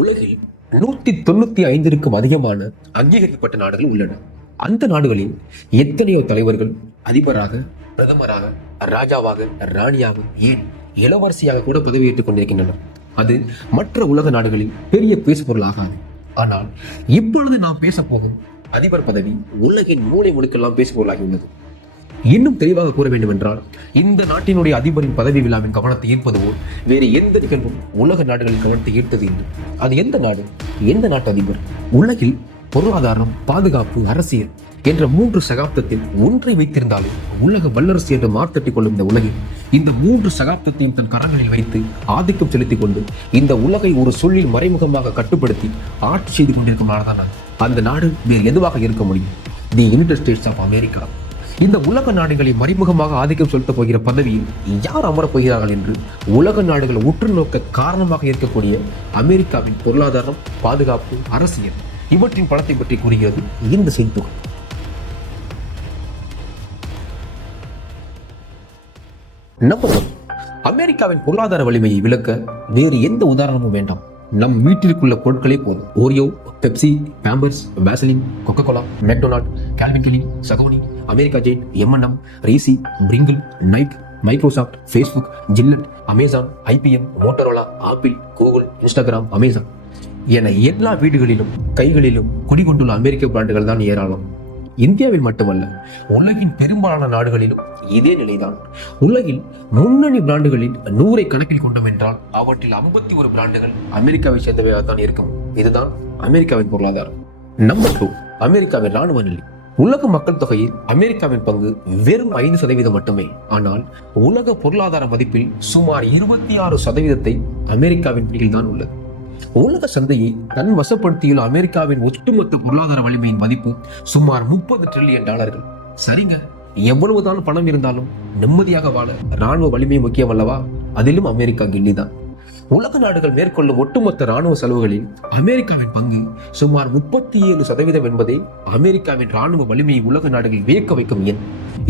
உலகில் 195க்கும் அதிகமான அங்கீகரிக்கப்பட்ட நாடுகள் உள்ளன. அந்த நாடுகளில் எத்தனையோ தலைவர்கள் அதிபராக, பிரதமராக, ராஜாவாக, ராணியாக, ஏன் இளவரசியாக கூட பதவியேற்றுக் கொண்டிருக்கின்றனர். அது மற்ற உலக நாடுகளில் பெரிய பேசுபொருள் ஆகாது. ஆனால் இப்பொழுது நாம் பேச போகும் அதிபர் பதவி உலகின் மூலை முடுக்கெல்லாம் பேசுபொருளாகி உள்ளது. இன்னும் தெளிவாக கூற வேண்டும் என்றால், இந்த நாட்டினுடைய அதிபரின் பதவி விழாவின் கவனத்தை ஈர்ப்பது போல் வேறு எந்த நிகழ்வும் உலக நாடுகளின் கவனத்தை ஈர்த்தது இல்லை. அது எந்த நாடு, எந்த நாட்டு அதிபர்? உலகில் பொருளாதாரம், பாதுகாப்பு, அரசியல் என்ற 3 சகாப்தத்தில் ஒன்றை வைத்திருந்தாலும் உலக வல்லரசு என்று மார்த்தட்டிக் கொள்ளும் இந்த உலகில் இந்த 3 சகாப்தத்தையும் தன் கரங்களில் வைத்து ஆதிக்கம் செலுத்திக் கொண்டு இந்த உலகை ஒரு சொல்லில் மறைமுகமாக கட்டுப்படுத்தி ஆட்சி செய்து கொண்டிருக்கும் நாடுதான் அந்த நாடு வேறு எதுவாக இருக்க முடியும்? The United States of America. இந்த உலக நாடுகளை மறைமுகமாக ஆதிக்கம் செலுத்தப் போகிற பதவியில் யார் அமரப் போகிறார்கள் என்று உலக நாடுகள் உற்று நோக்க காரணமாக இருக்கக்கூடிய அமெரிக்காவின் பொருளாதாரம், பாதுகாப்பு, அரசியல் இவற்றின் பலத்தை பற்றி கூறுகிறது இந்த செய்தி. நம்பர் 1, அமெரிக்காவின் பொருளாதார வலிமையை விளக்க வேறு எந்த உதாரணமும் வேண்டாம். நம் வீட்டிற்குள்ள பொருட்களே போதும். Oreo, Pepsi, Pampers, Vaseline, Coca Cola, McDonald, Calvin Klein, Saucony, America ஜெயின், M&M, Reese's, Pringle, Nike, Microsoft, Facebook, Gillette, Amazon, IBM, Motorola, Apple, Google, Instagram, Amazon என எல்லா வீடுகளிலும் கைகளிலும் குடிகொண்டுள்ள அமெரிக்க பிராண்டுகள் தான் ஏராளம். இந்தியாவில் மட்டுமல்ல, உலகின் பெரும்பாலான நாடுகளிலும் இதே நிலைதான். உலகில் முன்னணி பிராண்டுகளில் 100 கணக்கில் கொண்டோம் என்றால் அவற்றில் 51 பிராண்டுகள் அமெரிக்காவை சேர்ந்தவையாக தான் இருக்கும். இதுதான் அமெரிக்காவின் பொருளாதாரம். நம்பர் 2, அமெரிக்காவின் ராணுவ நிலை. உலக மக்கள் தொகையில் அமெரிக்காவின் பங்கு வெறும் 5% மட்டுமே. ஆனால் உலக பொருளாதார மதிப்பில் சுமார் 26% அமெரிக்காவின் பிடியில் தான் உள்ளது. உலக சந்தையை தன் வசப்படுத்தியுள்ள அமெரிக்காவின் ஒட்டுமொத்த பொருளாதார வலிமையின் மதிப்பு சுமார் $30 டிரில்லியன். சரிங்க, எவ்வளவுதான் பணம் இருந்தாலும் நிம்மதியாக வாழ ராணுவ வலிமை முக்கியம் அல்லவா? அதிலும் அமெரிக்கா கில்லிதான். உலக நாடுகள் மேற்கொள்ளும் ஒட்டுமொத்த ராணுவ செலவுகளில் அமெரிக்காவின் பங்கு சுமார் 37% என்பதை அமெரிக்காவின் ராணுவ வலிமையை உலக நாடுகள் வியக்க வைக்கும் எண்.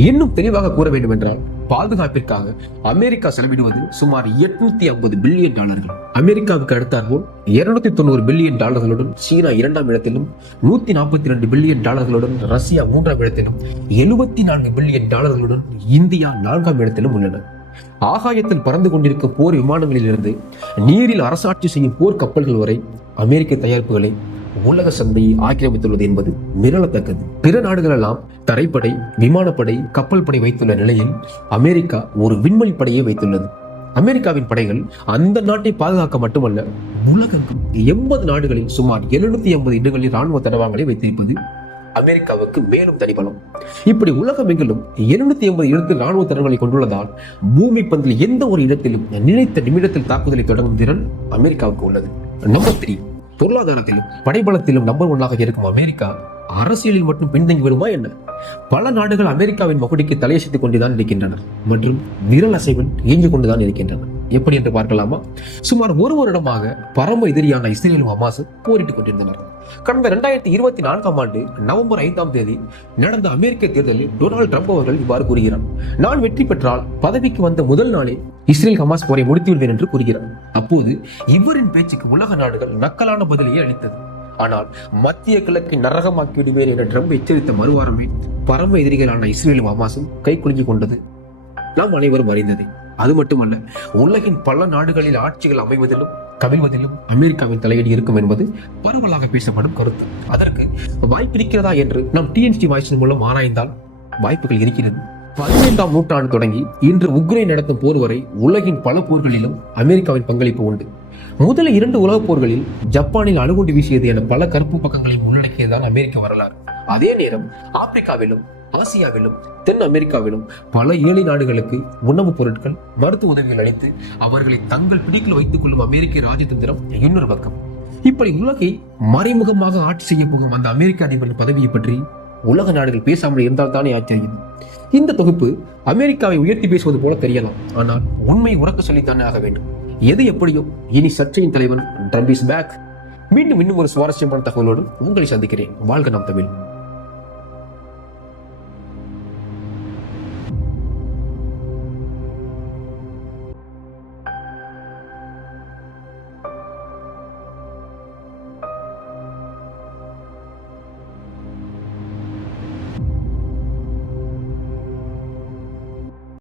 இன்னும் தெளிவாக கூற வேண்டும் என்றால், பாதுகாப்பிற்காக அமெரிக்கா செலவிடுவது சுமார் $850 பில்லியன். அமெரிக்காவுக்கு அடுத்தாற்போல் $290 பில்லியன் சீனா 2ஆம் இடத்திலும், $142 பில்லியன் ரஷ்யா 3ஆம் இடத்திலும், $74 பில்லியன் இந்தியா 4ஆம் இடத்திலும் உள்ளன. ஆகாயத்தில் பறந்து கொண்டிருக்கும் போர் விமானங்களிலிருந்து நீரில் அரசாட்சி செய்யும் போர் கப்பல்கள் வரை அமெரிக்க தயாரிப்புகளை உலக சந்தையை ஆக்கிரமித்துள்ளது என்பது மிரளத்தக்கது. பிற நாடுகள் எல்லாம் தரைப்படை, விமானப்படை, கப்பல் படை வைத்துள்ள நிலையில் அமெரிக்கா ஒரு விண்வெளி படையை வைத்துள்ளது. அமெரிக்காவின் படைகள் அந்த நாட்டை பாதுகாக்க மட்டுமல்ல, உலகெங்கும் 80 நாடுகளில் சுமார் 780 இடங்களில் ராணுவ தடவாங்களை வைத்திருப்பது அமெரிக்காவுக்கு மேலும் தனிபலம். இப்படி உலகமெங்கிலும் 780 இடத்தில் ராணுவ தடங்களை கொண்டுள்ளதால் பூமி பந்தில் எந்த ஒரு இடத்திலும் நினைத்த நிமிடத்தில் தாக்குதலை தொடங்கும் திறன் அமெரிக்காவுக்கு உள்ளது. நம்பர் 3, பொருளாதாரத்திலும் படைபலத்திலும் நம்பர் 1ஆக இருக்கும் அமெரிக்கா அரசியலில் மட்டும் பின்தங்கி வருமா என்ன? பல நாடுகள் அமெரிக்காவின் மகுடிக்கு தலையசைத்துக் கொண்டுதான் இருக்கின்றன மற்றும் விரல் அசைவன் இயங்கிக் கொண்டுதான் இருக்கின்றன. எப்படி என்று பார்க்கலாமா? சுமார் 1 வருடமாக பரம எதிரியான இஸ்ரேலும் ஹமாஸும் போரிட்டுக் கொண்டிருந்தனர். கடந்த 2024ஆம் ஆண்டு நவம்பர் 5ஆம் தேதி நடந்த அமெரிக்க தேர்தலில் டொனால்டு ட்ரம்ப் அவர்கள் இவ்வாறு கூறுகிறார். நான் வெற்றி பெற்றால் பதவிக்கு வந்த முதல் நாளே இஸ்ரேல் ஹமாஸ் போரை முடித்துவிடுவேன் என்று கூறுகிறார். அப்போது இவரின் பேச்சுக்கு உலக நாடுகள் நக்கலான பதிலையே அளித்தது. ஆனால் மத்திய கிழக்கை நரகமாக்கி விடுவேன் என்ற ட்ரம்ப் எச்சரித்த மறுவாரமே பரம எதிரிகளான இஸ்ரேலும் ஹமாஸும் கை குலுங்கி கொண்டது நாம் அனைவரும் அறிந்தது. அது மட்டுமல்ல, உலகின் பல நாடுகளில் ஆட்சிகள் அமைவதிலும் கவிழ்வதிலும் அமெரிக்காவின் தலையீடு இருக்கும் என்பது பரவலாக பேசப்படும் கருத்து. அதற்கு வாய்ப்பிருக்கிறதா என்று நாம் TNT வாய்ஸின் மூலம் ஆராய்ந்தால் வாய்ப்புகள் இருக்கிறது. 15ஆம் நூற்றாண்டு தொடங்கி இன்று உக்ரைன் நடத்தும் போர் வரை உலகின் பல போர்களிலும் அமெரிக்காவின் பங்களிப்பு உண்டு. முதல் 2 உலகப் போர்களில் ஜப்பானில் அணுகுண்டு வீசியது என பல கருப்பு பக்கங்களையும் உள்ளடக்கியதுதான் அமெரிக்க வரலாறு. அதே நேரம் ஆப்பிரிக்காவிலும், ஆசியாவிலும், தென் அமெரிக்காவிலும் பல ஏழை நாடுகளுக்கு உணவுப் பொருட்கள், மருத்துவ உதவிகள் அளித்து அவர்களை தங்கள் பிடிக்கில் வைத்துக் கொள்ளும் அமெரிக்க ராஜதந்திரம் இன்னொரு பக்கம். இப்படி உலகை மறைமுகமாக ஆட்சி செய்ய போகும் அந்த அமெரிக்க அதிபரின் பதவியை பற்றி உலக நாடுகள் பேசாமல் இருந்தால் தானே ஆச்சரியம். இந்த தொகுப்பு அமெரிக்காவை உயர்த்தி பேசுவது போல தெரியலாம், ஆனால் உண்மை உறக்க சொல்லித்தானே ஆக வேண்டும். எது எப்படியோ இனி சர்ச்சையின் தலைவன் ட்ரம்ப் இஸ் பேக். மீண்டும் இன்னும் ஒரு சுவாரஸ்யமான தகவலோடு உங்களை சந்திக்கிறேன். வாழ்க நாம் தமிழ்.